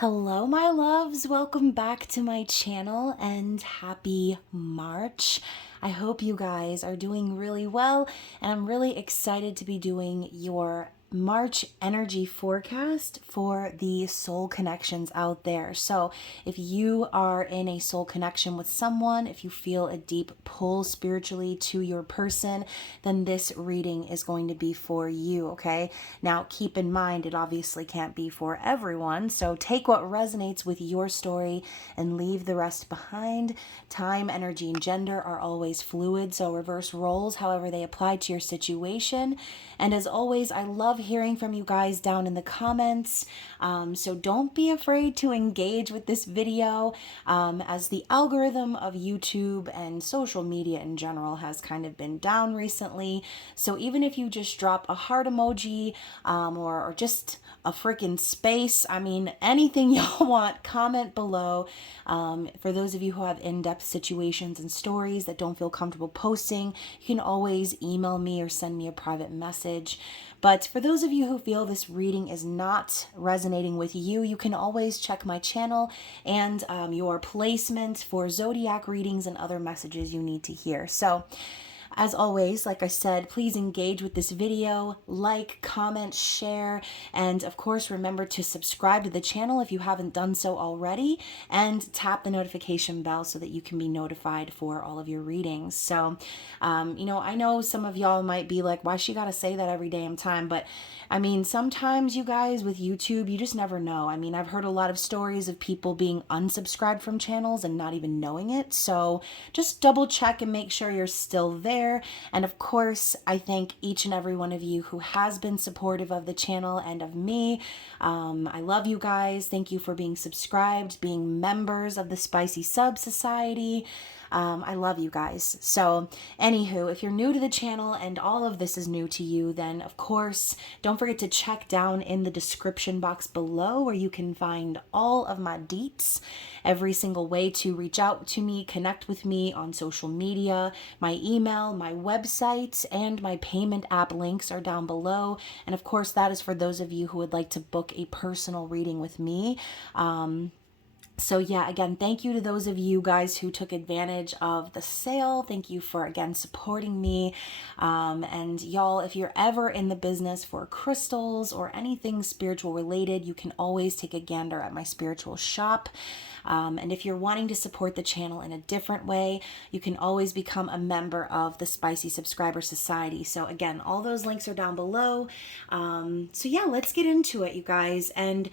Hello, my loves. Welcome back to my channel and happy March. I hope you guys are doing really well, and I'm really excited to be doing your March energy forecast for the soul connections out there. So, if you are in a soul connection with someone, if you feel a deep pull spiritually to your person, then this reading is going to be for you, okay? Now, keep in mind, it obviously can't be for everyone, so take what resonates with your story and leave the rest behind. Time, energy, and gender are always fluid, so reverse roles however they apply to your situation. And as always, I love hearing from you guys down in the comments, so don't be afraid to engage with this video, as the algorithm of YouTube and social media in general has kind of been down recently. So even if you just drop a heart emoji, or just a freaking space, I mean, anything y'all want, comment below. For those of you who have in-depth situations and stories that don't feel comfortable posting, you can always email me or send me a private message. But for those of you who feel this reading is not resonating with you, you can always check my channel and your placement for zodiac readings and other messages you need to hear. So, as always, like I said, please engage with this video, like, comment, share, and of course remember to subscribe to the channel if you haven't done so already, and tap the notification bell so that you can be notified for all of your readings. So, I know some of y'all might be like, why she gotta say that every damn time? But I mean, sometimes you guys with YouTube, you just never know. I mean, I've heard a lot of stories of people being unsubscribed from channels and not even knowing it. So just double check and make sure you're still there. And of course, I thank each and every one of you who has been supportive of the channel and of me. I love you guys. Thank you for being subscribed, being members of the Spicy Sub Society. I love you guys. So, anywho, if you're new to the channel and all of this is new to you, then of course, don't forget to check down in the description box below where you can find all of my deets, every single way to reach out to me, connect with me on social media, my email, my website, and my payment app links are down below. And of course, that is for those of you who would like to book a personal reading with me. So yeah, again, thank you to those of you guys who took advantage of the sale. Thank you for, again, supporting me. And y'all, if you're ever in the business for crystals or anything spiritual related, you can always take a gander at my spiritual shop. And if you're wanting to support the channel in a different way, you can always become a member of the Spicy Subscriber Society. So again, all those links are down below. So yeah, let's get into it, you guys. And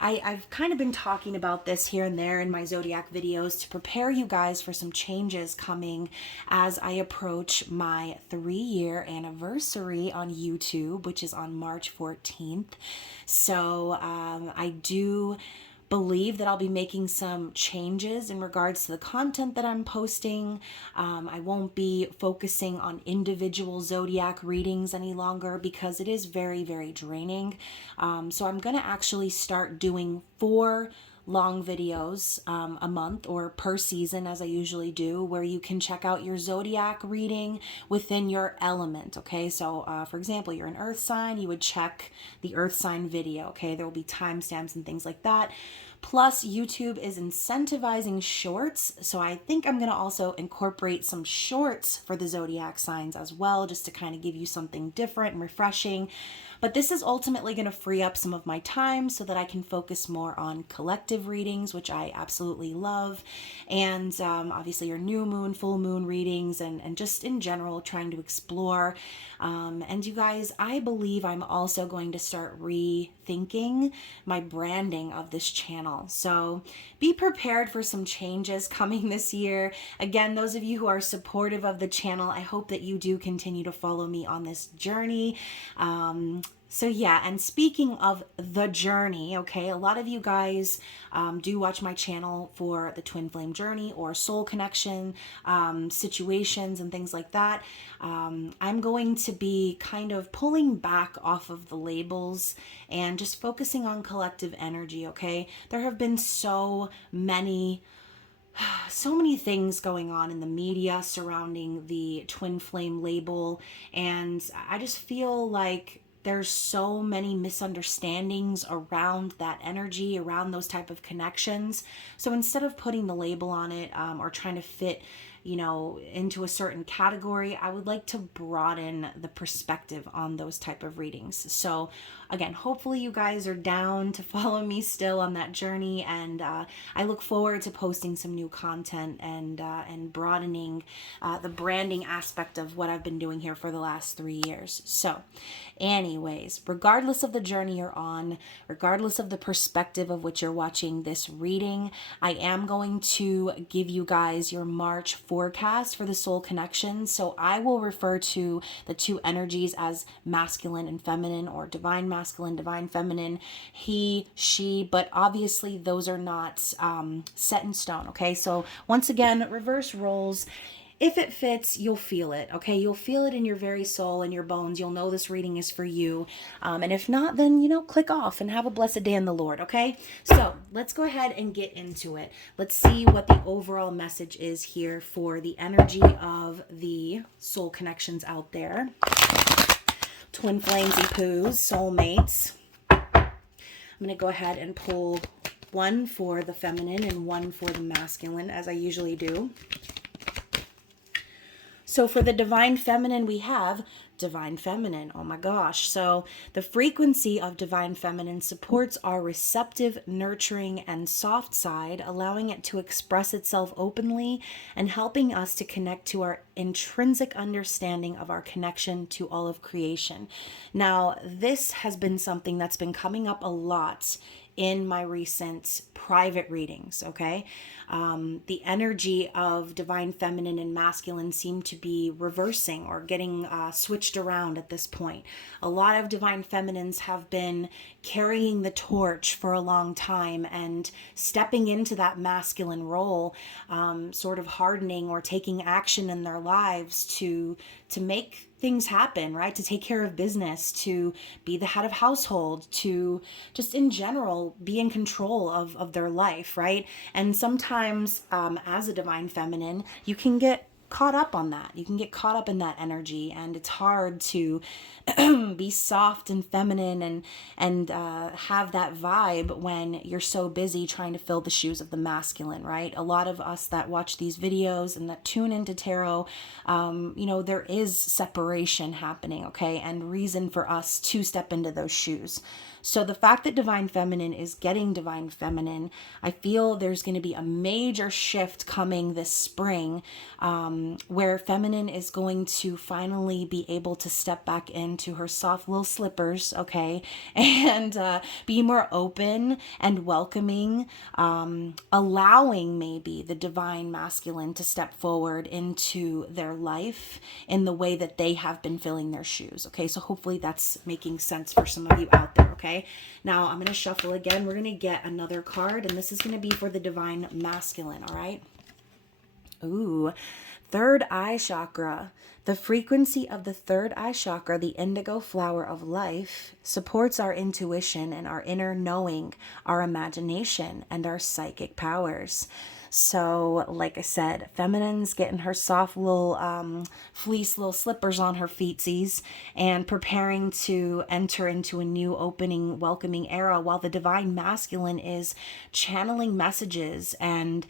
I've kind of been talking about this here and there in my zodiac videos to prepare you guys for some changes coming as I approach my 3-year anniversary on YouTube, which is on March 14th. So I do believe that I'll be making some changes in regards to the content that I'm posting. I won't be focusing on individual zodiac readings any longer because it is very, very draining. So I'm going to actually start doing 4 long videos a month or per season, as I usually do, where you can check out your zodiac reading within your element. Okay, so for example, you're an earth sign, you would check the earth sign video. Okay, there will be timestamps and things like that. Plus, YouTube is incentivizing shorts, so I think I'm going to also incorporate some shorts for the zodiac signs as well, just to kind of give you something different and refreshing. But this is ultimately going to free up some of my time so that I can focus more on collective readings, which I absolutely love, and obviously your new moon, full moon readings, and just in general trying to explore. And you guys, I believe I'm also going to start rethinking my branding of this channel. So be prepared for some changes coming this year. Again, those of you who are supportive of the channel, I hope that you do continue to follow me on this journey. So yeah, and speaking of the journey, okay, a lot of you guys do watch my channel for the twin flame journey or soul connection situations and things like that. I'm going to be kind of pulling back off of the labels and just focusing on collective energy, okay? There have been so many things going on in the media surrounding the twin flame label, and I just feel like there's so many misunderstandings around that energy, around those type of connections. So instead of putting the label on it, or trying to fit, into a certain category, I would like to broaden the perspective on those type of readings. So again, hopefully you guys are down to follow me still on that journey, and I look forward to posting some new content and broadening the branding aspect of what I've been doing here for the last 3 years. So anyways, regardless of the journey you're on, regardless of the perspective of which you're watching this reading, I am going to give you guys your March forecast for the soul connection. So I will refer to the two energies as masculine and feminine, or divine masculine, divine feminine, he, she, but obviously those are not set in stone. Okay, so once again, reverse roles. If it fits, you'll feel it, okay? You'll feel it in your very soul and your bones. You'll know this reading is for you. And if not, then, click off and have a blessed day in the Lord, okay? So let's go ahead and get into it. Let's see what the overall message is here for the energy of the soul connections out there. Twin flamesy poos, soulmates. I'm going to go ahead and pull one for the feminine and one for the masculine, as I usually do. So for the divine feminine, we have divine feminine. Oh my gosh. So the frequency of divine feminine supports our receptive, nurturing, and soft side, allowing it to express itself openly and helping us to connect to our intrinsic understanding of our connection to all of creation. Now, this has been something that's been coming up a lot in my recent private readings, okay? The energy of divine feminine and masculine seem to be reversing or getting switched around at this point. A lot of divine feminines have been carrying the torch for a long time and stepping into that masculine role, sort of hardening or taking action in their lives to make things happen, right? To take care of business, to be the head of household, to just in general be in control of their life, right? And sometimes as a divine feminine, you can get caught up on that. You can get caught up in that energy, and it's hard to be soft and feminine and have that vibe when you're so busy trying to fill the shoes of the masculine, right? A lot of us that watch these videos and that tune into tarot, there is separation happening, okay, and reason for us to step into those shoes. So the fact that divine feminine is getting divine feminine, I feel there's going to be a major shift coming this spring, where feminine is going to finally be able to step back into her soft little slippers, okay, and be more open and welcoming, allowing maybe the divine masculine to step forward into their life in the way that they have been filling their shoes, okay? So hopefully that's making sense for some of you out there, okay? Now I'm going to shuffle again. We're going to get another card, and this is going to be for the divine masculine, all right? Ooh, third eye chakra. The frequency of the third eye chakra, the indigo flower of life, supports our intuition and our inner knowing, our imagination, and our psychic powers. So, like I said, feminine's getting her soft little fleece little slippers on her feetsies and preparing to enter into a new opening, welcoming era, while the divine masculine is channeling messages and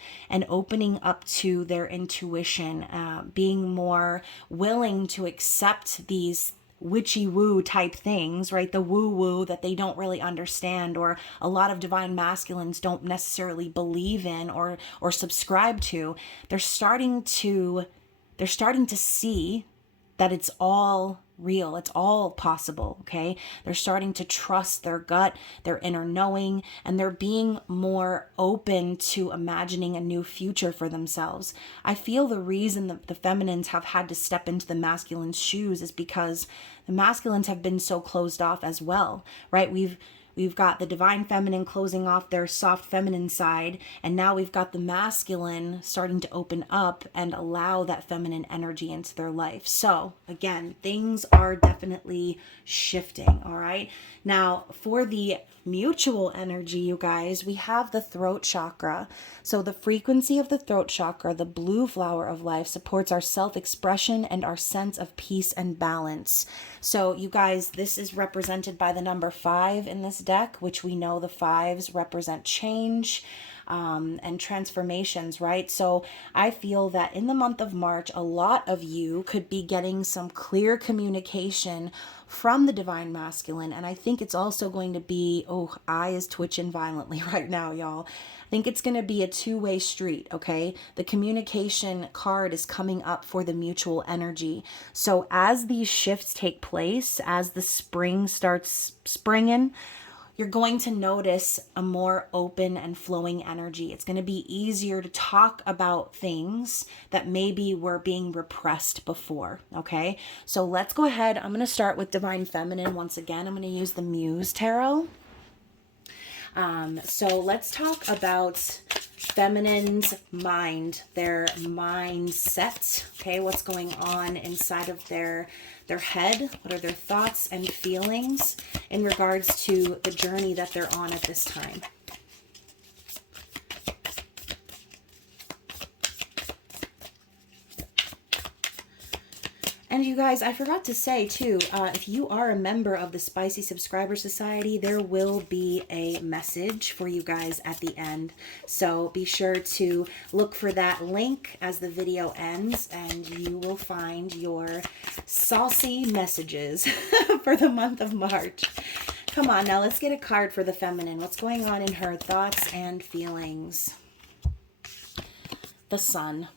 opening up to their intuition, being more willing to accept these witchy-woo type things, right? The woo-woo that they don't really understand, or a lot of divine masculines don't necessarily believe in or subscribe to. They're starting to see that it's all real. It's all possible, okay? They're starting to trust their gut, their inner knowing, and they're being more open to imagining a new future for themselves. I feel the reason that the feminines have had to step into the masculine's shoes is because the masculines have been so closed off as well, right? We've we've got the divine feminine closing off their soft feminine side, and now we've got the masculine starting to open up and allow that feminine energy into their life. So again, things are definitely shifting. All right. Now for the mutual energy, you guys, we have the throat chakra. So the frequency of the throat chakra, the blue flower of life, supports our self-expression and our sense of peace and balance. So you guys, this is represented by the number 5 in this deck, which we know the 5s represent change and transformations, right? So I feel that in the month of March, a lot of you could be getting some clear communication from the divine masculine. And I think it's also going to be, eye is twitching violently right now, y'all. I think it's going to be a two-way street, okay? The communication card is coming up for the mutual energy. So as these shifts take place, as the spring starts springing, you're going to notice a more open and flowing energy. It's going to be easier to talk about things that maybe were being repressed before, okay? So let's go ahead. I'm going to start with Divine Feminine. Once again, I'm going to use the Muse Tarot. So let's talk about feminine's mind, their mindset, okay? What's going on inside of their head? What are their thoughts and feelings in regards to the journey that they're on at this time? And you guys, I forgot to say too, if you are a member of the Spicy Subscriber Society, there will be a message for you guys at the end. So be sure to look for that link as the video ends, and you will find your saucy messages for the month of March. Come on, now let's get a card for the feminine. What's going on in her thoughts and feelings? The Sun.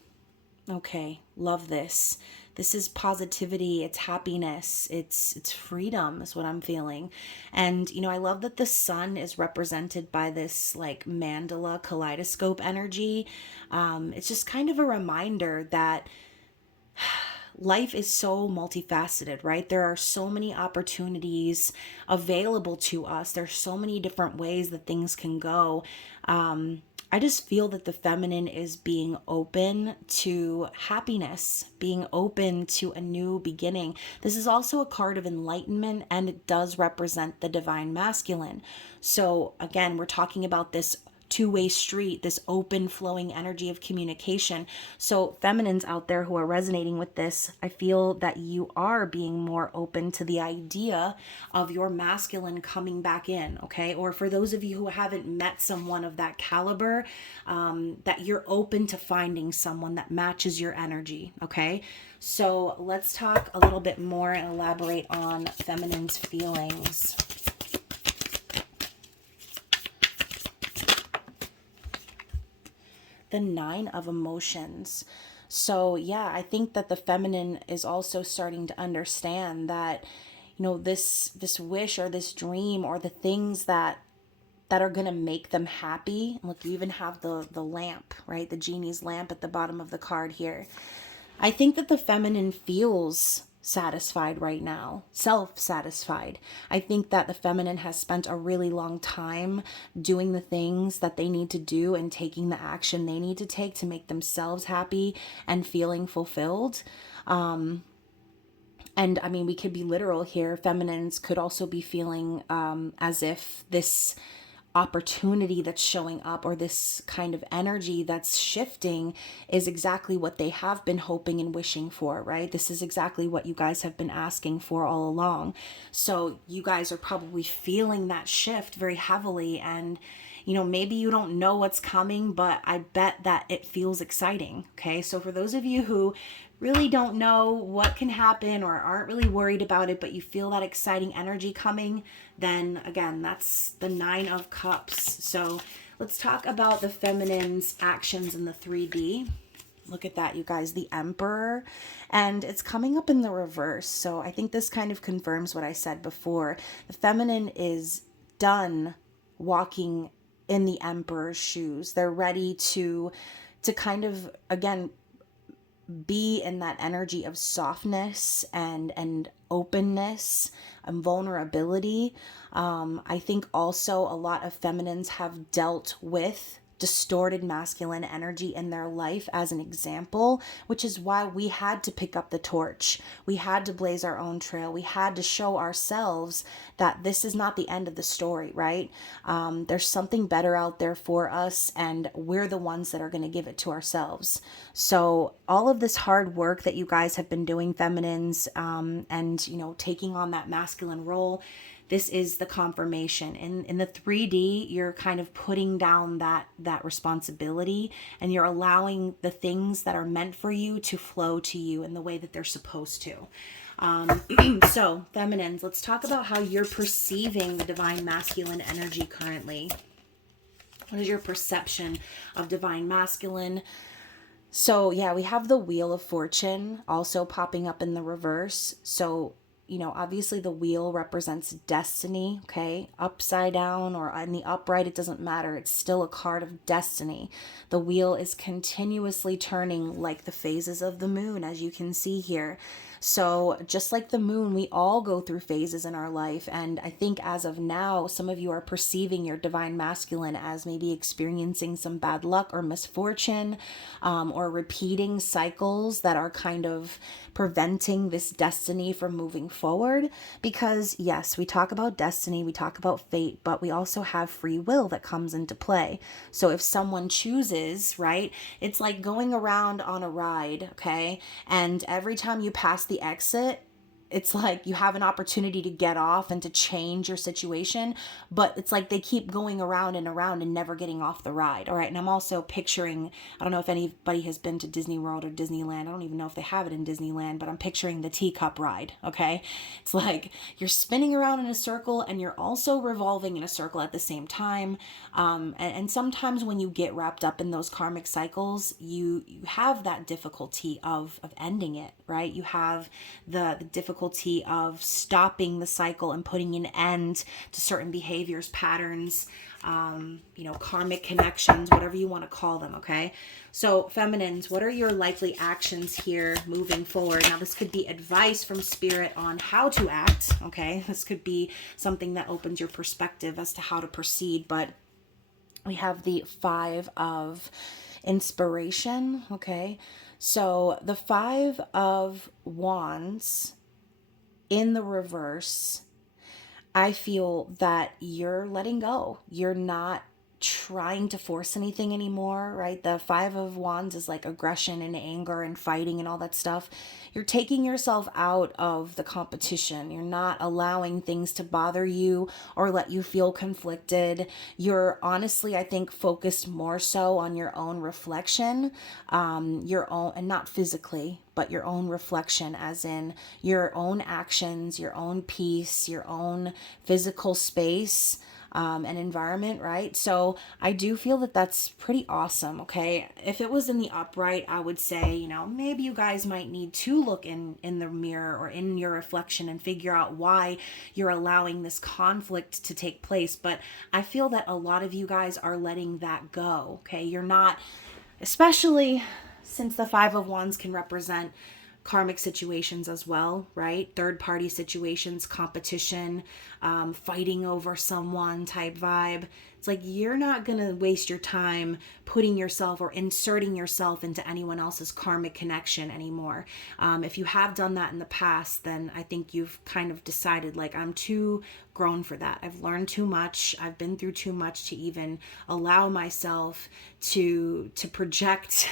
Okay, love this. This is positivity, it's happiness, it's freedom is what I'm feeling. And, you know, I love that the sun is represented by this like mandala kaleidoscope energy. It's just kind of a reminder that life is so multifaceted, right? There are so many opportunities available to us. There's so many different ways that things can go. I just feel that the feminine is being open to happiness, being open to a new beginning. This is also a card of enlightenment, and it does represent the divine masculine. So again, we're talking about this two-way street, this open flowing energy of communication. So feminines out there who are resonating with this, I feel that you are being more open to the idea of your masculine coming back in, okay? Or for those of you who haven't met someone of that caliber, that you're open to finding someone that matches your energy, okay? So let's talk a little bit more and elaborate on feminine's feelings. The 9 of Emotions. So yeah, I think that the feminine is also starting to understand that, you know, this wish or this dream or the things that are going to make them happy. Look, you even have the lamp, right? The genie's lamp at the bottom of the card here. I think that the feminine feels satisfied right now, self-satisfied. I think that the feminine has spent a really long time doing the things that they need to do and taking the action they need to take to make themselves happy and feeling fulfilled. And I mean, we could be literal here. Feminines could also be feeling as if this opportunity that's showing up or this kind of energy that's shifting is exactly what they have been hoping and wishing for, right? This is exactly what you guys have been asking for all along. So you guys are probably feeling that shift very heavily, and you know, maybe you don't know what's coming, but I bet that it feels exciting. Okay. So for those of you who really don't know what can happen or aren't really worried about it, but you feel that exciting energy coming, then again, that's the 9 of Cups. So let's talk about the feminine's actions in the 3D. Look at that, you guys, the Emperor, and it's coming up in the reverse. So I think this kind of confirms what I said before. The feminine is done walking in the Emperor's shoes. They're ready to kind of, again, be in that energy of softness and openness, and vulnerability. I think also a lot of feminines have dealt with distorted masculine energy in their life as an example, which is why we had to pick up the torch. We had to blaze our own trail. We had to show ourselves that this is not the end of the story, right? There's something better out there for us, and we're the ones that are going to give it to ourselves. So all of this hard work that you guys have been doing, feminines, and, you know, taking on that masculine role, this is the confirmation. In the 3D, you're kind of putting down that responsibility, and you're allowing the things that are meant for you to flow to you in the way that they're supposed to. So, feminines, let's talk about how you're perceiving the divine masculine energy currently. What is your perception of divine masculine? So, yeah, we have the Wheel of Fortune also popping up in the reverse. So, you know, obviously the wheel represents destiny, okay? Upside down or in the upright, it doesn't matter. It's still a card of destiny. The wheel is continuously turning like the phases of the moon, as you can see here. So just like the moon, we all go through phases in our life. And I think as of now, some of you are perceiving your divine masculine as maybe experiencing some bad luck or misfortune, or repeating cycles that are kind of preventing this destiny from moving forward. Because yes, we talk about destiny, we talk about fate, but we also have free will that comes into play. So if someone chooses, right, it's like going around on a ride, okay? And every time you pass the exit, it's like you have an opportunity to get off and to change your situation, but it's like they keep going around and never getting off the ride. All right. And I'm also picturing, I don't know if anybody has been to Disney World or Disneyland. I don't even know if they have it in Disneyland, but I'm picturing the teacup ride. Okay. It's like you're spinning around in a circle and you're also revolving in a circle at the same time. And sometimes when you get wrapped up in those karmic cycles, you have that difficulty of ending it, right? You have the difficulty of stopping the cycle and putting an end to certain behaviors, patterns, you know, karmic connections, whatever you want to call them, okay? So, feminines, what are your likely actions here moving forward? Now, this could be advice from spirit on how to act, okay? This could be something that opens your perspective as to how to proceed, but we have the 5 of inspiration, okay? So, the 5 of wands in the reverse, I feel that you're letting go. You're not trying to force anything anymore, right? The 5 of wands is like aggression and anger and fighting and all that stuff. You're taking yourself out of the competition. You're not allowing things to bother you or let you feel conflicted. You're honestly, I think, focused more so on your own reflection, your own, and not physically, but your own reflection, as in your own actions, your own peace, your own physical space, and environment, right? So I do feel that that's pretty awesome, okay? If it was in the upright, I would say, you know, maybe you guys might need to look in the mirror or in your reflection and figure out why you're allowing this conflict to take place. But I feel that a lot of you guys are letting that go, okay? You're not, especially since the 5 of wands can represent karmic situations as well, right? Third party situations, competition, fighting over someone type vibe. It's like you're not going to waste your time putting yourself or inserting yourself into anyone else's karmic connection anymore. If you have done that in the past, then I think you've kind of decided, like, I'm too grown for that. I've learned too much. I've been through too much to even allow myself to project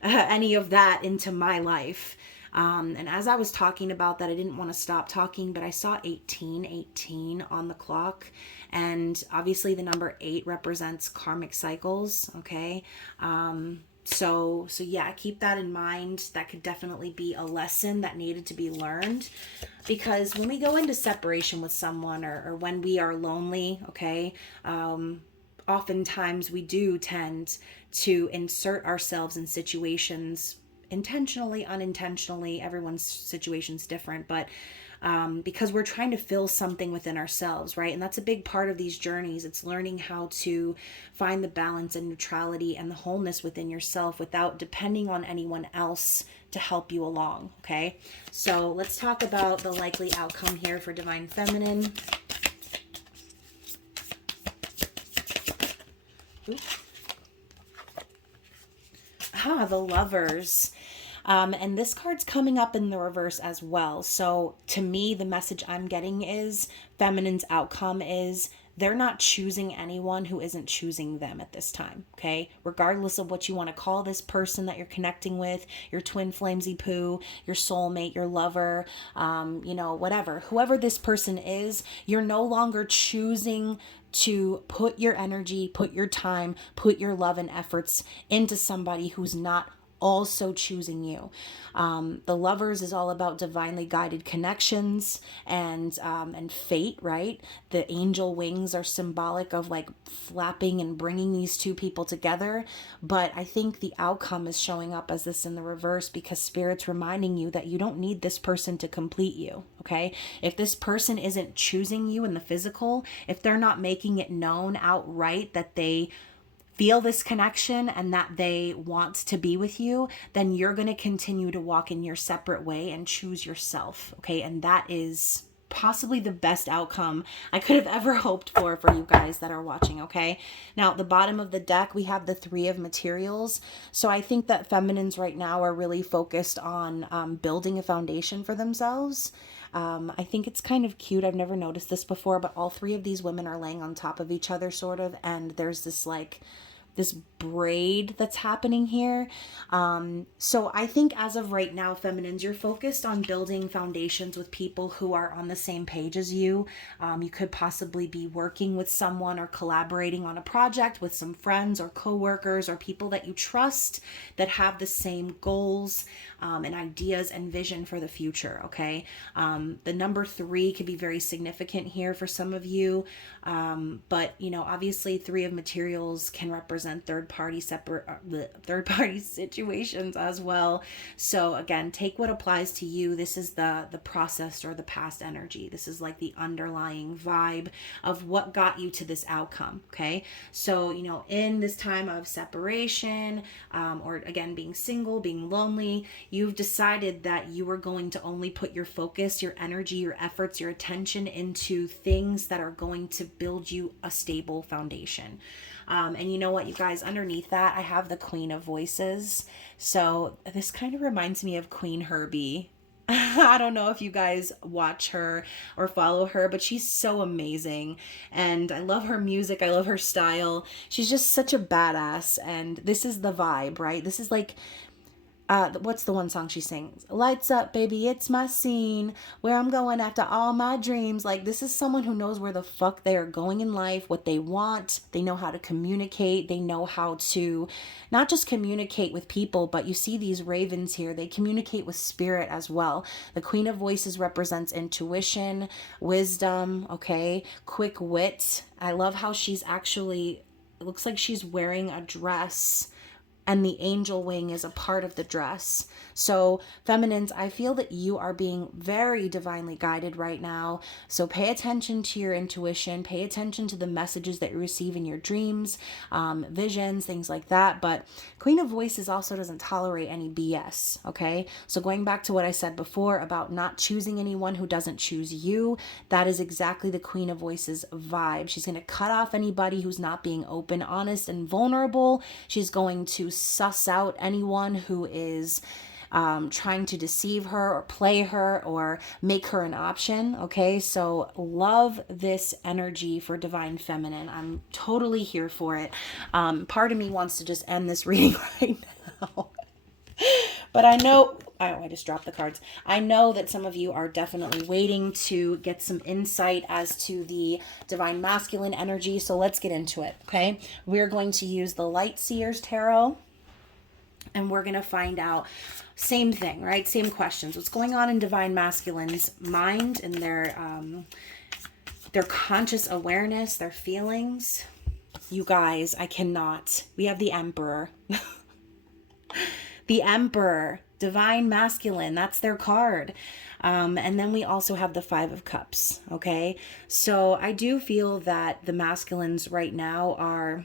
any of that into my life. And as I was talking about that, I didn't want to stop talking, but I saw 18 on the clock. And obviously the number 8 represents karmic cycles. Okay. So yeah, keep that in mind. That could definitely be a lesson that needed to be learned, because when we go into separation with someone, or when we are lonely, okay, oftentimes we do tend to insert ourselves in situations intentionally, unintentionally. Everyone's situation's different, but because we're trying to fill something within ourselves, right? And that's a big part of these journeys. It's learning how to find the balance and neutrality and the wholeness within yourself without depending on anyone else to help you along, okay? So let's talk about the likely outcome here for Divine Feminine. Oops. The Lovers. And this card's coming up in the reverse as well. So to me, the message I'm getting is feminine's outcome is they're not choosing anyone who isn't choosing them at this time, okay? Regardless of what you want to call this person that you're connecting with, your twin flamesy poo, your soulmate, your lover, whatever. Whoever this person is, you're no longer choosing to put your energy, put your time, put your love and efforts into somebody who's not also choosing you. The Lovers is all about divinely guided connections and fate, right? The angel wings are symbolic of like flapping and bringing these two people together. But I think the outcome is showing up as this in the reverse because Spirit's reminding you that you don't need this person to complete you, okay? If this person isn't choosing you in the physical, if they're not making it known outright that they feel this connection and that they want to be with you, then you're going to continue to walk in your separate way and choose yourself, okay? And that is possibly the best outcome I could have ever hoped for you guys that are watching, okay? Now, at the bottom of the deck, we have the Three of Materials. So I think that feminines right now are really focused on building a foundation for themselves. I think it's kind of cute. I've never noticed this before, but all three of these women are laying on top of each other, sort of, and there's this braid that's happening here. So I think as of right now, feminines, you're focused on building foundations with people who are on the same page as you. You could possibly be working with someone or collaborating on a project with some friends or coworkers or people that you trust that have the same goals and ideas and vision for the future, okay? The number 3 could be very significant here for some of you. But, obviously Three of Materials can represent third party situations as well. So again, take what applies to you. This is the processed or the past energy. This is like the underlying vibe of what got you to this outcome. Okay. So, in this time of separation, or again, being single, being lonely, you've decided that you are going to only put your focus, your energy, your efforts, your attention into things that are going to build you a stable foundation. And you know what, you guys, underneath that, I have the Queen of Voices. So this kind of reminds me of Queen Herbie. I don't know if you guys watch her or follow her, but she's so amazing. And I love her music. I love her style. She's just such a badass. And this is the vibe, right? This is like, what's the one song she sings? Lights up, baby, it's my scene, where I'm going after all my dreams. Like, this is someone who knows where the fuck they are going in life, what they want. They know how to communicate. They know how to not just communicate with people, but you see these ravens here. They communicate with spirit as well. The Queen of Voices represents intuition, wisdom, okay? Quick wit. I love how she's actually, it looks like she's wearing a dress, and the angel wing is a part of the dress. So feminines, I feel that you are being very divinely guided right now. So pay attention to your intuition, pay attention to the messages that you receive in your dreams, visions, things like that. But Queen of Voices also doesn't tolerate any BS, okay? So going back to what I said before about not choosing anyone who doesn't choose you, that is exactly the Queen of Voices vibe. She's going to cut off anybody who's not being open, honest, and vulnerable. She's going to suss out anyone who is trying to deceive her or play her or make her an option. Okay, so love this energy for Divine Feminine. I'm totally here for it. Part of me wants to just end this reading right now. But I know, I just dropped the cards. I know that some of you are definitely waiting to get some insight as to the Divine Masculine energy. So let's get into it, okay? We're going to use the Light Seers Tarot. And we're going to find out, same thing, right? Same questions. What's going on in Divine Masculine's mind and their conscious awareness, their feelings. You guys, I cannot. We have the Emperor. The Emperor, divine masculine, that's their card. And then we also have the Five of Cups, okay? So I do feel that the masculines right now are,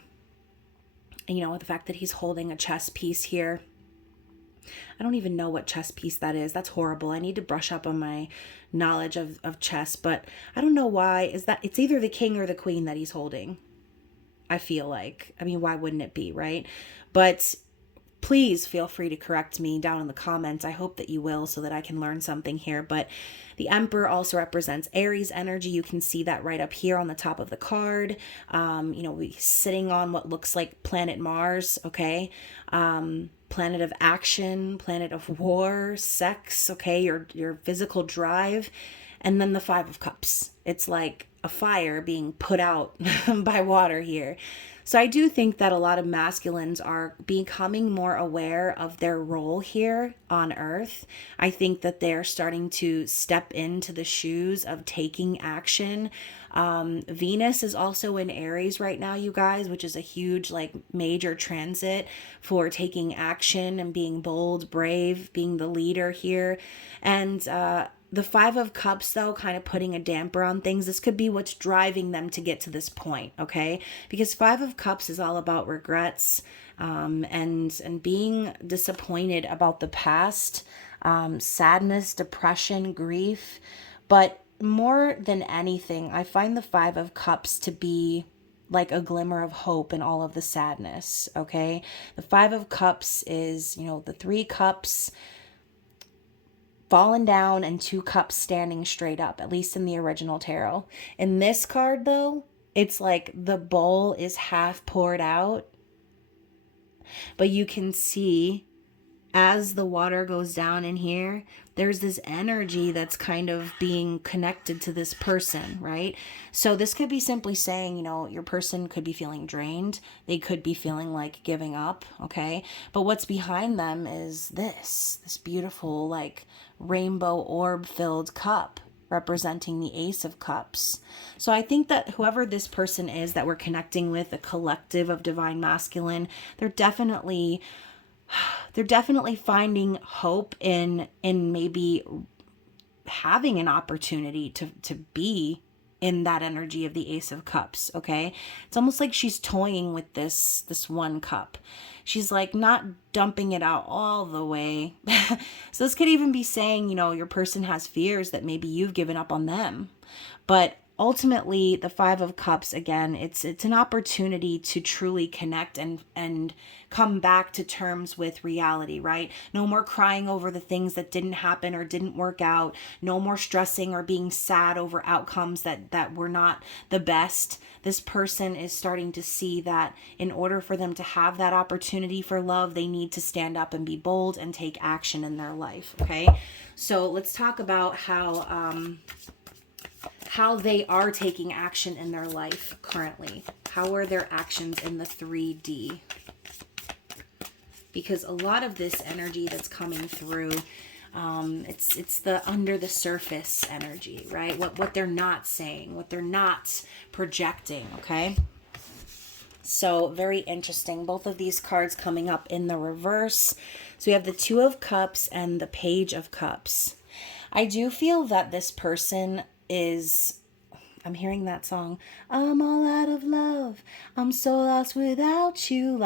the fact that he's holding a chess piece here. I don't even know what chess piece that is. That's horrible. I need to brush up on my knowledge of chess, but I don't know why. Is that it's either the king or the queen that he's holding, I feel like. I mean, why wouldn't it be, right? But please feel free to correct me down in the comments. I hope that you will, so that I can learn something here. But the Emperor also represents Aries energy. You can see that right up here on the top of the card. We sitting on what looks like planet Mars, okay? Planet of action, planet of war, sex, okay? Your physical drive. And then the Five of Cups. It's like a fire being put out by water here. So I do think that a lot of masculines are becoming more aware of their role here on Earth. I think that they're starting to step into the shoes of taking action. Venus is also in Aries right now, you guys, which is a huge, major transit for taking action and being bold, brave, being the leader here. And, the Five of Cups, though, kind of putting a damper on things. This could be what's driving them to get to this point, okay? Because Five of Cups is all about regrets, and being disappointed about the past, sadness, depression, grief. But more than anything, I find the Five of Cups to be like a glimmer of hope in all of the sadness, okay? The Five of Cups is, the Three Cups fallen down and Two Cups standing straight up, at least in the original tarot. In this card, though, it's like the bowl is half poured out, but you can see as the water goes down in here, there's this energy that's kind of being connected to this person, right? So this could be simply saying, your person could be feeling drained. They could be feeling like giving up, okay? But what's behind them is this beautiful, rainbow orb-filled cup representing the Ace of Cups. So I think that whoever this person is that we're connecting with, a collective of divine masculine, they're definitely finding hope in maybe having an opportunity to be in that energy of the Ace of Cups, okay? It's almost like she's toying with this one cup. She's not dumping it out all the way. So this could even be saying, your person has fears that maybe you've given up on them. But ultimately, the Five of Cups, again, it's an opportunity to truly connect and come back to terms with reality, right? No more crying over the things that didn't happen or didn't work out. No more stressing or being sad over outcomes that were not the best. This person is starting to see that in order for them to have that opportunity for love, they need to stand up and be bold and take action in their life, okay? So let's talk about how they are taking action in their life currently. How are their actions in the 3D? Because a lot of this energy that's coming through, it's the under the surface energy, right? What they're not saying, what they're not projecting, okay? So very interesting. Both of these cards coming up in the reverse. So we have the Two of Cups and the Page of Cups. I do feel that this person I'm hearing that song, I'm all out of love, I'm so lost without you.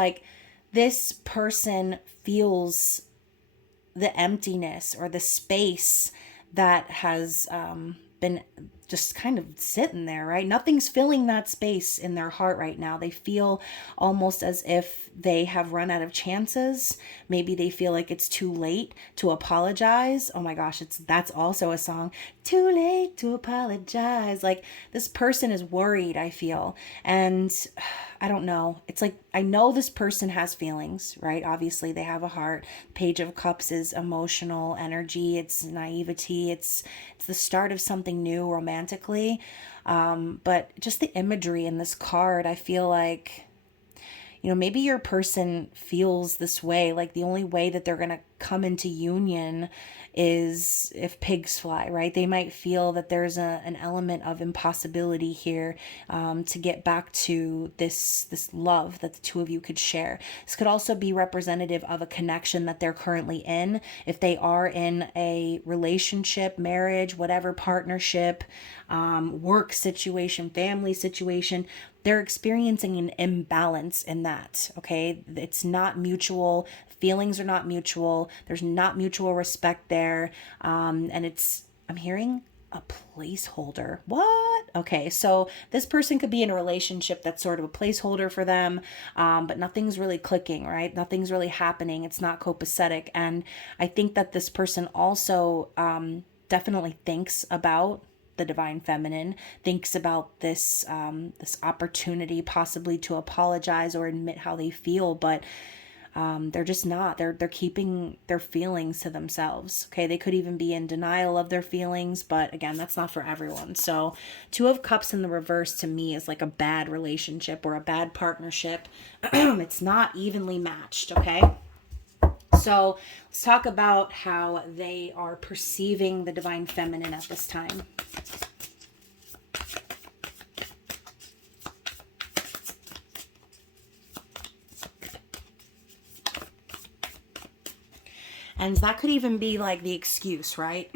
This person feels the emptiness or the space that has been just kind of sitting there, right? Nothing's filling that space in their heart right now. They feel almost as if they have run out of chances. Maybe they feel like it's too late to apologize. Oh my gosh, that's also a song. Too late to apologize. This person is worried, I feel. And I don't know. It's I know this person has feelings, right? Obviously they have a heart. Page of Cups is emotional energy. It's naivety. It's the start of something new romantically. But just the imagery in this card, I feel like, maybe your person feels this way. The only way that they're going to come into union is if pigs fly, right? They might feel that there's an element of impossibility here, to get back to this love that the two of you could share. This could also be representative of a connection that they're currently in. If they are in a relationship, marriage, whatever, partnership, work situation, family situation, they're experiencing an imbalance in that, okay? It's not mutual. Feelings are not mutual. There's not mutual respect there. And I'm hearing a placeholder. What? Okay, so this person could be in a relationship that's sort of a placeholder for them, but nothing's really clicking, right? Nothing's really happening. It's not copacetic. And I think that this person also definitely thinks about the divine feminine, thinks about this this opportunity possibly to apologize or admit how they feel, but they're just not. They're keeping their feelings to themselves. Okay, they could even be in denial of their feelings, but again, that's not for everyone. So, Two of Cups in the reverse to me is like a bad relationship or a bad partnership. It's not evenly matched. Okay. So let's talk about how they are perceiving the divine feminine at this time. And that could even be like the excuse, right?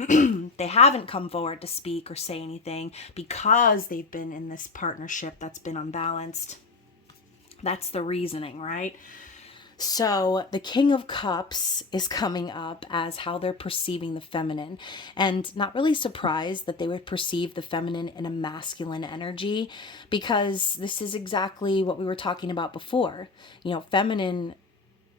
They haven't come forward to speak or say anything because they've been in this partnership that's been unbalanced. That's the reasoning, right? So the King of Cups is coming up as how they're perceiving the feminine, and not really surprised that they would perceive the feminine in a masculine energy, because this is exactly what we were talking about before. You know, feminine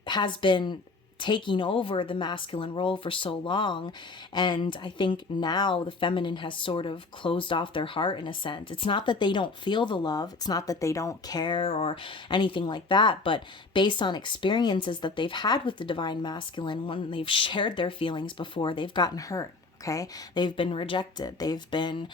has been taking over the masculine role for so long, and I think now the feminine has sort of closed off their heart in a sense. It's not that they don't feel the love, it's not that they don't care or anything like that, but based on experiences that they've had with the divine masculine, when they've shared their feelings before, they've gotten hurt. Okay, they've been rejected, they've been,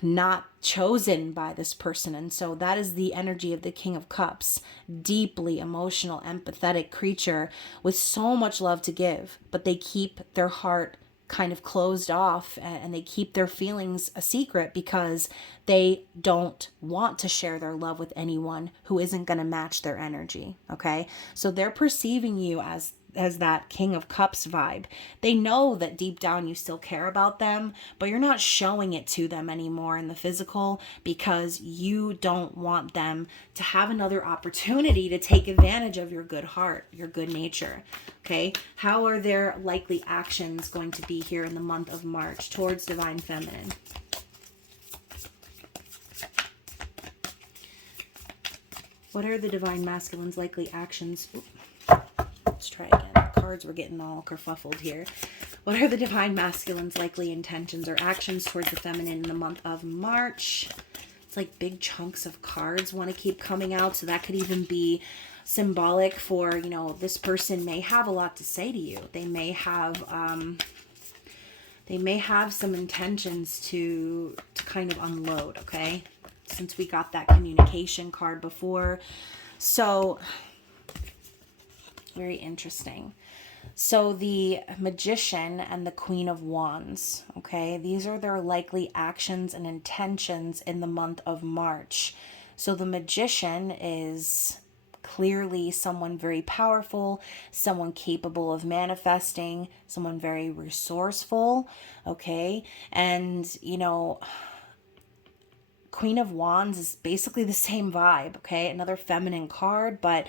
not chosen by this person. And so that is the energy of the King of Cups. Deeply emotional, empathetic creature with so much love to give, but they keep their heart kind of closed off, and they keep their feelings a secret because they don't want to share their love with anyone who isn't going to match their energy. Okay, so they're perceiving you as that King of Cups vibe. They know that deep down you still care about them, but you're not showing it to them anymore in the physical because you don't want them to have another opportunity to take advantage of your good heart, your good nature. Okay, how are their likely actions going to be here in the month of March towards divine feminine? What are the divine masculine's likely actions? Let's try again. Cards were getting all kerfuffled here. What are the divine masculine's likely intentions or actions towards the feminine in the month of March? It's like big chunks of cards want to keep coming out. So that could even be symbolic for, this person may have a lot to say to you. They may have some intentions to kind of unload, okay? Since we got that communication card before. So very interesting. So the Magician and the Queen of Wands, okay, these are their likely actions and intentions in the month of March. So the Magician is clearly someone very powerful, someone capable of manifesting, someone very resourceful, okay, and Queen of Wands is basically the same vibe, okay, another feminine card, but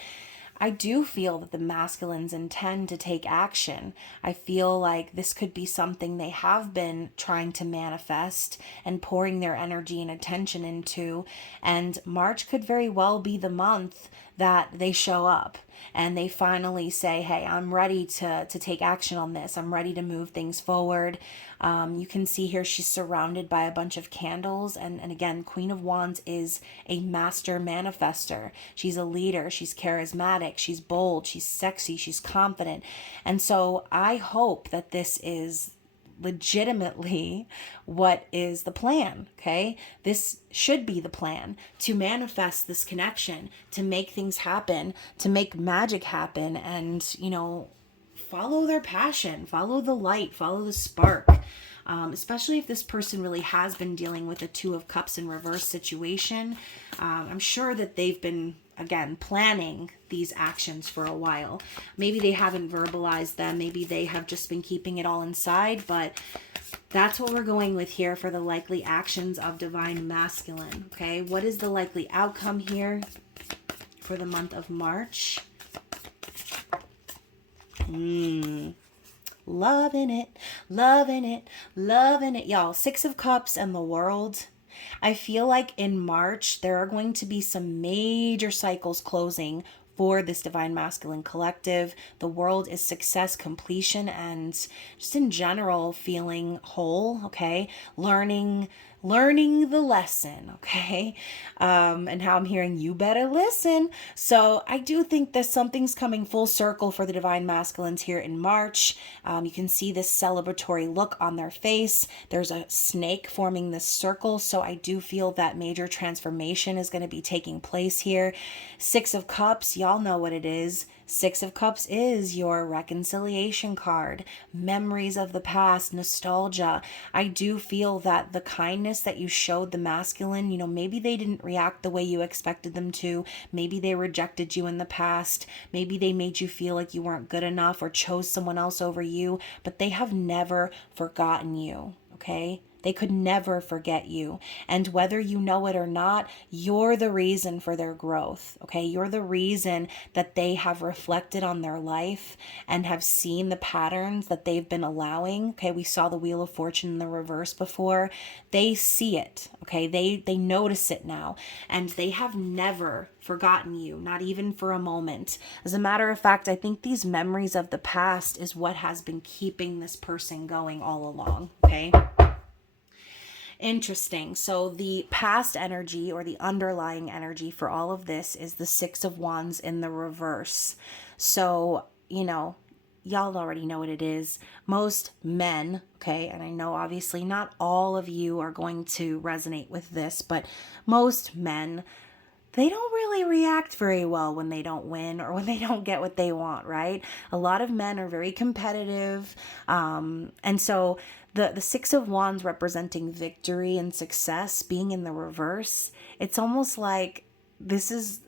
I do feel that the masculines intend to take action. I feel like this could be something they have been trying to manifest and pouring their energy and attention into. And March could very well be the month that they show up and they finally say, hey, I'm ready to take action on this. I'm ready to move things forward. You can see here she's surrounded by a bunch of candles. And again, Queen of Wands is a master manifester. She's a leader. She's charismatic. She's bold. She's sexy. She's confident. And so I hope that this is legitimately what is the plan, okay? This should be the plan to manifest this connection, to make things happen, to make magic happen, and, follow their passion, follow the light, follow the spark. Especially if this person really has been dealing with a Two of Cups in reverse situation. I'm sure that they've been, again, planning these actions for a while. Maybe they haven't verbalized them. Maybe they have just been keeping it all inside, but that's what we're going with here for the likely actions of Divine Masculine. Okay, what is the likely outcome here for the month of March? Loving it, loving it, loving it. Y'all, Six of Cups and the World. I feel like in March, there are going to be some major cycles closing for this Divine Masculine collective. The World is success, completion, and just in general feeling whole, okay? Learning the lesson, okay? And how I'm hearing you better listen. So I do think that something's coming full circle for the Divine Masculines here in March. You can see this celebratory look on their face. There's a snake forming this circle. So I do feel that major transformation is going to be taking place here. Six of Cups, y'all know what it is. Six of Cups is your reconciliation card, memories of the past, nostalgia. I do feel that the kindness that you showed the masculine, you know, maybe they didn't react the way you expected them to. Maybe they rejected you in the past. Maybe they made you feel like you weren't good enough or chose someone else over you, but they have never forgotten you, okay? They could never forget you. And whether you know it or not, you're the reason for their growth, okay? You're the reason that they have reflected on their life and have seen the patterns that they've been allowing, okay? We saw the Wheel of Fortune in the reverse before. They see it, okay? They notice it now. And they have never forgotten you, not even for a moment. As a matter of fact, I think these memories of the past is what has been keeping this person going all along, okay? Interesting. So the past energy or the underlying energy for all of this is the Six of Wands in the reverse. So, you know, y'all already know what it is. Most men, okay, and I know obviously not all of you are going to resonate with this, but most men, they don't really react very well when they don't win or when they don't get what they want, right? A lot of men are very competitive. And so the Six of Wands representing victory and success being in the reverse, it's almost like this is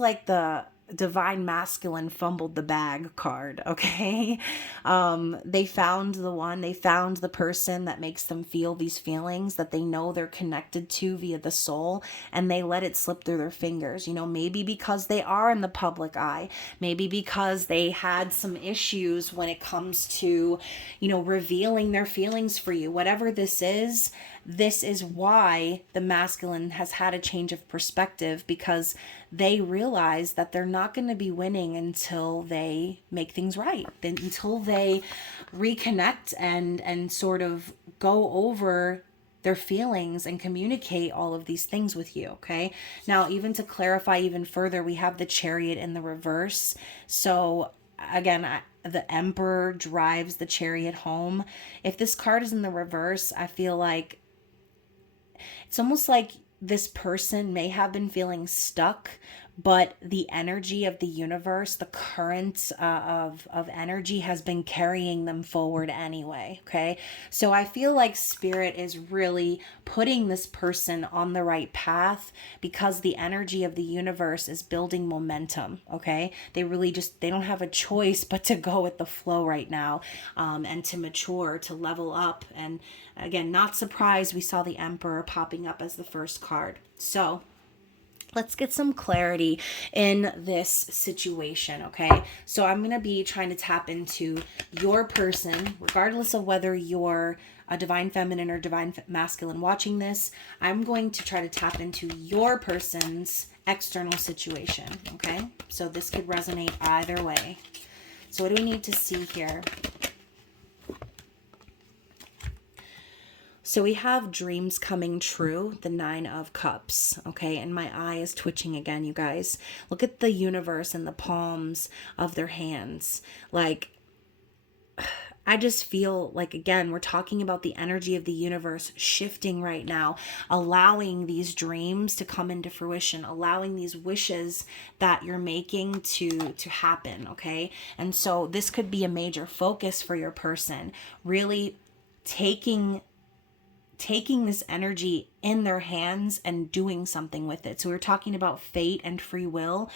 like the Divine Masculine fumbled the bag card, okay? They found the one, they found the person that makes them feel these feelings that they know they're connected to via the soul, and they let it slip through their fingers, you know, maybe because they are in the public eye, maybe because they had some issues when it comes to, you know, revealing their feelings for you. Whatever this is why the masculine has had a change of perspective, because they realize that they're not going to be winning until they make things right, until they reconnect and sort of go over their feelings and communicate all of these things with you, okay? Now, even to clarify even further, we have the Chariot in the reverse. So again, the Emperor drives the Chariot home. If this card is in the reverse, I feel like it's almost like this person may have been feeling stuck, but the energy of the universe, the current of energy has been carrying them forward anyway, okay? So I feel like Spirit is really putting this person on the right path because the energy of the universe is building momentum, okay? They really they don't have a choice but to go with the flow right now, and to mature, to level up. And again, not surprised we saw the Emperor popping up as the first card. So let's get some clarity in this situation, okay? So I'm going to be trying to tap into your person, regardless of whether you're a Divine Feminine or Divine Masculine watching this. I'm going to try to tap into your person's external situation, okay? So this could resonate either way. So what do we need to see here? So we have dreams coming true, the Nine of Cups, okay? And my eye is twitching again, you guys. Look at the universe and the palms of their hands. Like, I just feel like, again, we're talking about the energy of the universe shifting right now, allowing these dreams to come into fruition, allowing these wishes that you're making to happen, okay? And so this could be a major focus for your person, really taking this energy in their hands and doing something with it. So we're talking about fate and free will,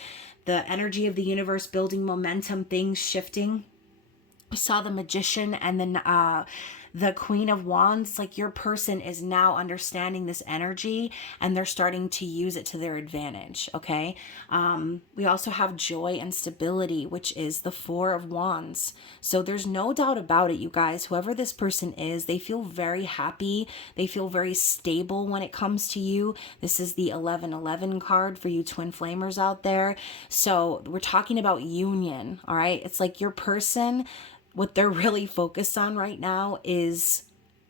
the energy of the universe building momentum, things shifting. We saw the Magician and then the Queen of Wands. Like, your person is now understanding this energy and they're starting to use it to their advantage, okay? We also have joy and stability, which is the Four of Wands. So there's no doubt about it, you guys. Whoever this person is, they feel very happy. They feel very stable when it comes to you. This is the 1111 card for you twin flamers out there. So we're talking about union, all right? It's like your person, what they're really focused on right now is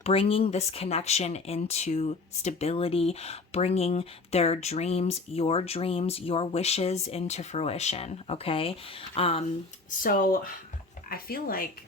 bringing this connection into stability, bringing their dreams, your wishes into fruition, okay? So I feel like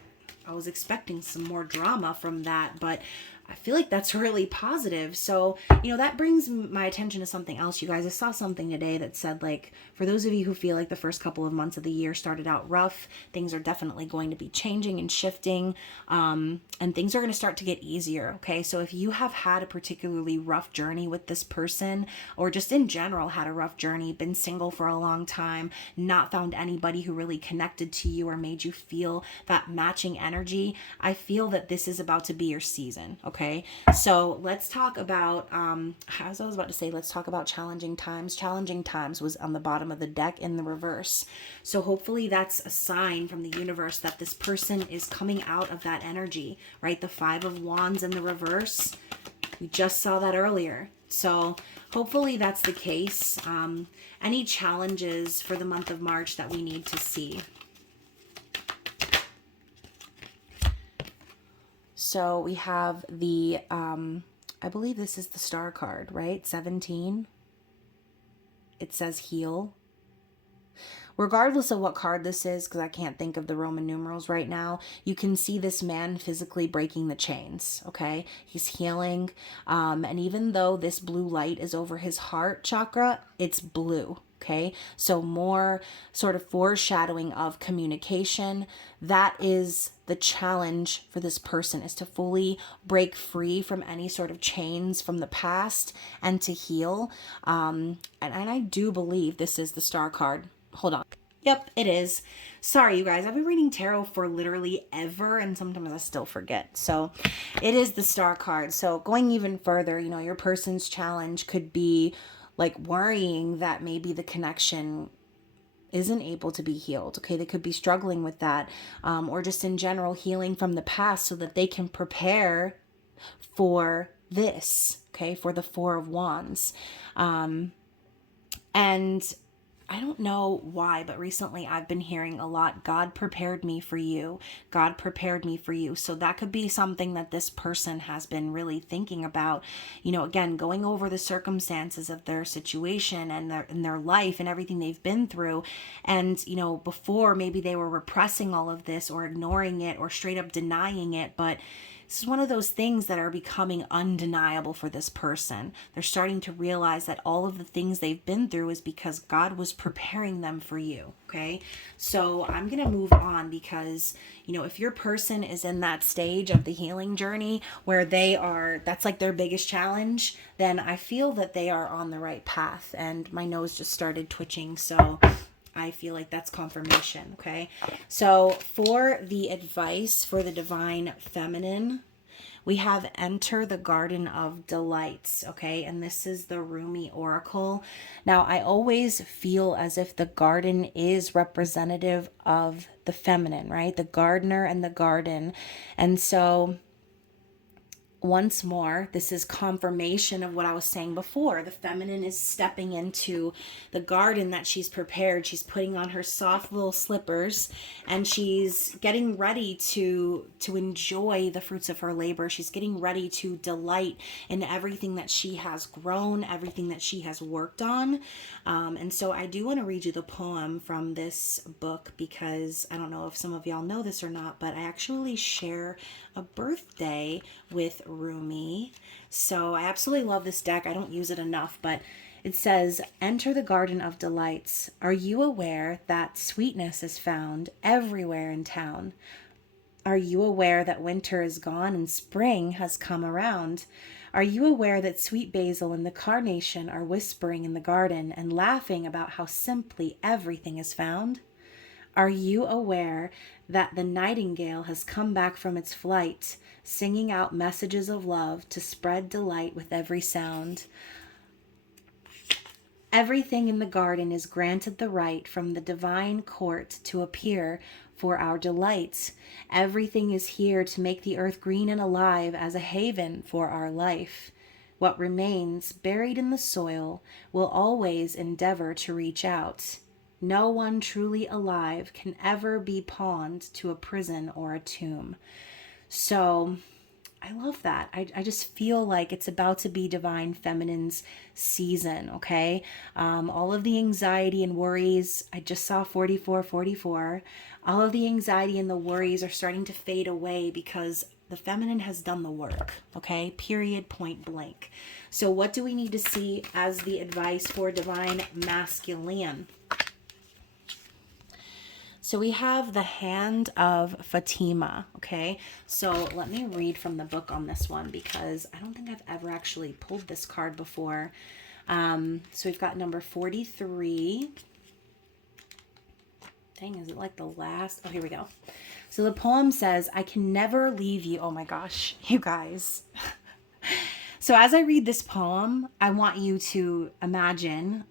I was expecting some more drama from that, but I feel like that's really positive. So, that brings my attention to something else, you guys. I saw something today that said, like, for those of you who feel like the first couple of months of the year started out rough, things are definitely going to be changing and shifting, and things are going to start to get easier, okay? So if you have had a particularly rough journey with this person, or just in general had a rough journey, been single for a long time, not found anybody who really connected to you or made you feel that matching energy, I feel that this is about to be your season, okay? Okay, so let's talk about, as I was about to say, let's talk about challenging times. Challenging times was on the bottom of the deck in the reverse. So hopefully that's a sign from the universe that this person is coming out of that energy, right? The Five of Wands in the reverse. We just saw that earlier. So hopefully that's the case. Any challenges for the month of March that we need to see? So we have the, I believe this is the star card, right? 17. It says heal. Regardless of what card this is, because I can't think of the Roman numerals right now, you can see this man physically breaking the chains, okay? He's healing. And even though this blue light is over his heart chakra, it's blue. Okay, so more sort of foreshadowing of communication. That is the challenge for this person, is to fully break free from any sort of chains from the past and to heal. And I do believe this is the star card. Hold on. Yep, it is. Sorry, you guys. I've been reading tarot for literally ever, and sometimes I still forget. So it is the star card. So going even further, your person's challenge could be like worrying that maybe the connection isn't able to be healed. Okay, they could be struggling with that, or just in general healing from the past so that they can prepare for this. Okay, for the Four of Wands, and I don't know why, but recently I've been hearing a lot, God prepared me for you. God prepared me for you. So that could be something that this person has been really thinking about, again, going over the circumstances of their situation and their life and everything they've been through. And, before maybe they were repressing all of this or ignoring it or straight up denying it, but this is one of those things that are becoming undeniable for this person. They're starting to realize that all of the things they've been through is because God was preparing them for you, okay? So I'm going to move on because, if your person is in that stage of the healing journey where that's like their biggest challenge, then I feel that they are on the right path. And my nose just started twitching, so I feel like that's confirmation, okay? So for the advice for the divine feminine, we have enter the garden of delights, okay? And this is the Rumi oracle. Now, I always feel as if the garden is representative of the feminine, right? The gardener and the garden. And so once more, this is confirmation of what I was saying before. The feminine is stepping into the garden that she's prepared. She's putting on her soft little slippers and she's getting ready to enjoy the fruits of her labor. She's getting ready to delight in everything that she has grown, everything that she has worked on. And so I do want to read you the poem from this book because I don't know if some of y'all know this or not, but I actually share a birthday with Rumi. So I absolutely love this deck. I don't use it enough, but it says, enter the garden of delights. Are you aware that sweetness is found everywhere in town? Are you aware that winter is gone and spring has come around? Are you aware that sweet basil and the carnation are whispering in the garden and laughing about how simply everything is found? Are you aware that the nightingale has come back from its flight, singing out messages of love to spread delight with every sound? Everything in the garden is granted the right from the divine court to appear for our delight. Everything is here to make the earth green and alive as a haven for our life. What remains buried in the soil will always endeavor to reach out. No one truly alive can ever be pawned to a prison or a tomb. So I love that. I just feel like it's about to be Divine Feminine's season, okay? All of the anxiety and worries, I just saw 4444. All of the anxiety and the worries are starting to fade away because the feminine has done the work, okay? Period, point blank. So what do we need to see as the advice for Divine Masculine? So we have the Hand of Fatima, okay? So let me read from the book on this one because I don't think I've ever actually pulled this card before. So we've got number 43. Dang, is it like the last? Oh, here we go. So the poem says, I can never leave you. Oh my gosh, you guys. So as I read this poem, I want you to imagine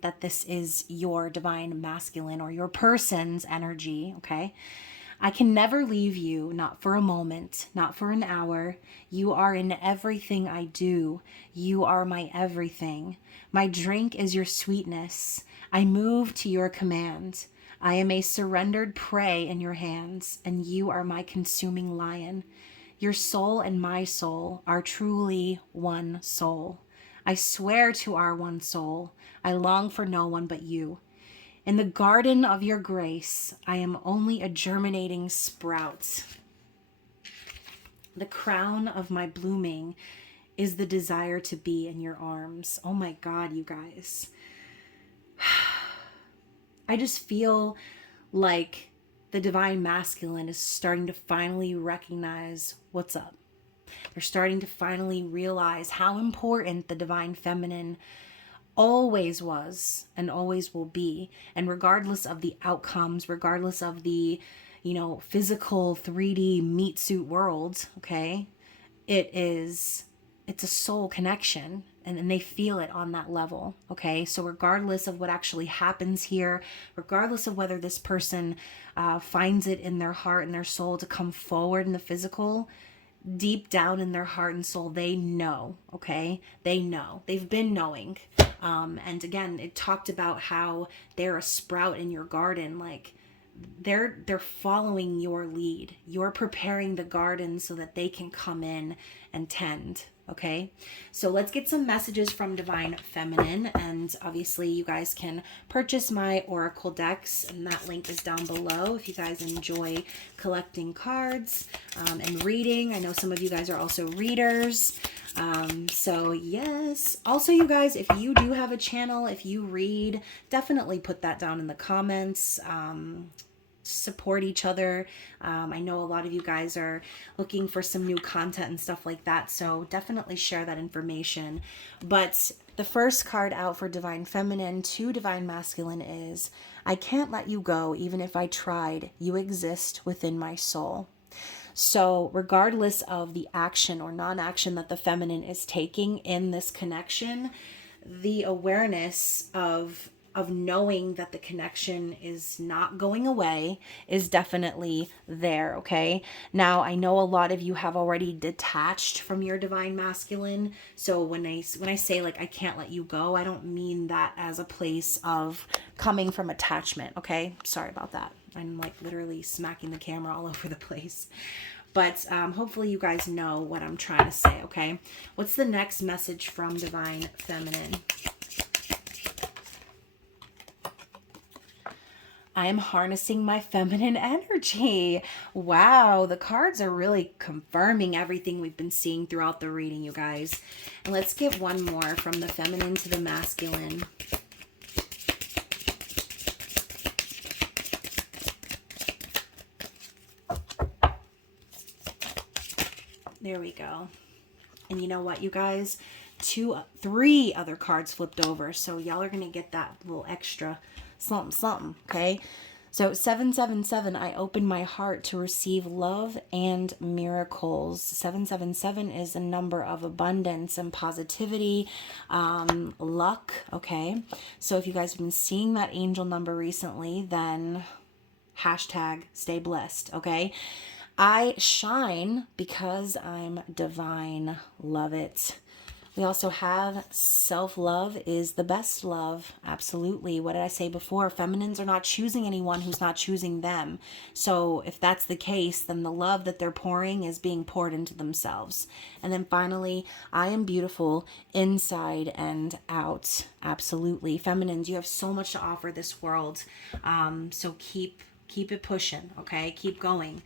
that this is your divine masculine or your person's energy, okay? I can never leave you, not for a moment, not for an hour. You are in everything I do. You are my everything. My drink is your sweetness. I move to your command. I am a surrendered prey in your hands, and you are my consuming lion. Your soul and my soul are truly one soul. I swear to our one soul, I long for no one but you. In the garden of your grace, I am only a germinating sprout. The crown of my blooming is the desire to be in your arms. Oh my God, you guys. I just feel like the divine masculine is starting to finally recognize what's up. They're starting to finally realize how important the divine feminine always was and always will be. And regardless of the outcomes, regardless of the, physical 3D meat suit world, okay, it's a soul connection. And they feel it on that level, okay? So regardless of what actually happens here, regardless of whether this person finds it in their heart and their soul to come forward in the physical, deep down in their heart and soul, they know, okay? They know. They've been knowing. And again, it talked about how they're a sprout in your garden, like they're following your lead. You're preparing the garden so that they can come in and tend. Okay, so let's get some messages from Divine Feminine, and obviously you guys can purchase my Oracle decks, and that link is down below if you guys enjoy collecting cards and reading. I know some of you guys are also readers, so yes. Also, you guys, if you do have a channel, if you read, definitely put that down in the comments. Support each other. I know a lot of you guys are looking for some new content and stuff like that, so definitely share that information. But the first card out for Divine Feminine to Divine Masculine is, I can't let you go even if I tried. You exist within my soul. So regardless of the action or non-action that the feminine is taking in this connection, the awareness of of knowing that the connection is not going away is definitely there, okay? Now, I know a lot of you have already detached from your divine masculine. So when I say like I can't let you go, I don't mean that as a place of coming from attachment, okay? Sorry about that. I'm like literally smacking the camera all over the place. But hopefully you guys know what I'm trying to say, okay? What's the next message from Divine Feminine? I am harnessing my feminine energy. Wow, the cards are really confirming everything we've been seeing throughout the reading, you guys. And let's get one more from the feminine to the masculine. There we go. And you know what, you guys? 3 other cards flipped over. So y'all are going to get that little extra something, okay? So 777, I open my heart to receive love and miracles. 777 is a number of abundance and positivity, luck, okay? So if you guys have been seeing that angel number recently, then hashtag stay blessed, okay? I shine because I'm divine. Love it. We also have self-love is the best love. Absolutely. What did I say before? Feminines are not choosing anyone who's not choosing them. So if that's the case, then the love that they're pouring is being poured into themselves. And then finally, I am beautiful inside and out. Absolutely. Feminines, you have so much to offer this world. So keep it pushing, okay? Keep going.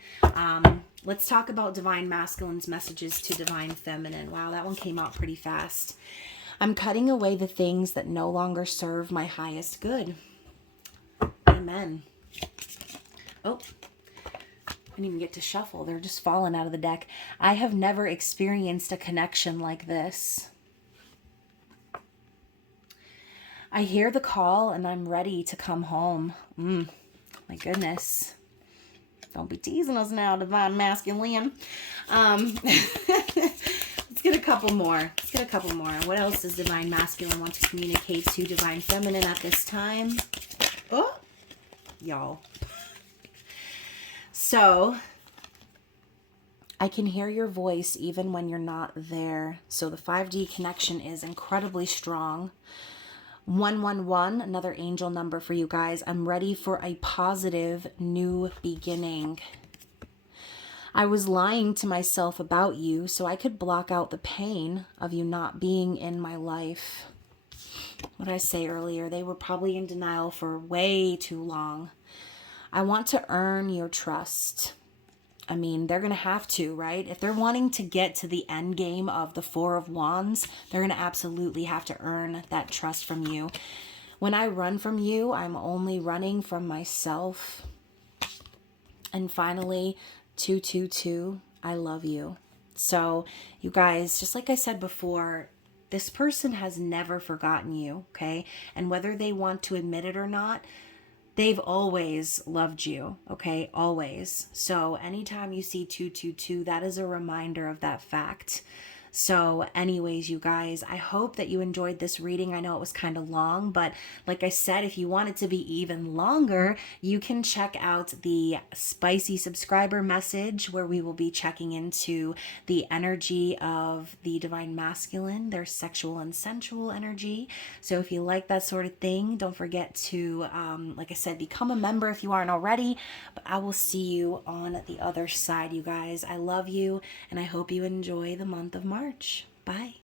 Let's talk about Divine Masculine's messages to Divine Feminine. Wow, that one came out pretty fast. I'm cutting away the things that no longer serve my highest good. Amen. Oh, I didn't even get to shuffle. They're just falling out of the deck. I have never experienced a connection like this. I hear the call and I'm ready to come home. My goodness. Don't be teasing us now, Divine Masculine. Let's get a couple more. What else does Divine Masculine want to communicate to Divine Feminine at this time? Oh, y'all. So, I can hear your voice even when you're not there. So the 5D connection is incredibly strong. 111, another angel number for you guys. I'm ready for a positive new beginning. I was lying to myself about you so I could block out the pain of you not being in my life. What did I say earlier? They were probably in denial for way too long. I want to earn your trust. I mean, they're going to have to, right? If they're wanting to get to the end game of the 4 of Wands, they're going to absolutely have to earn that trust from you. When I run from you, I'm only running from myself. And finally, 222, I love you. So, you guys, just like I said before, this person has never forgotten you, okay? And whether they want to admit it or not, they've always loved you, okay? Always. So anytime you see 222, that is a reminder of that fact. So anyways, you guys, I hope that you enjoyed this reading. I know it was kind of long, but like I said, if you want it to be even longer, you can check out the spicy subscriber message where we will be checking into the energy of the Divine Masculine, their sexual and sensual energy. So if you like that sort of thing, don't forget to, like I said, become a member if you aren't already. But I will see you on the other side, you guys. I love you, and I hope you enjoy the month of March. Bye.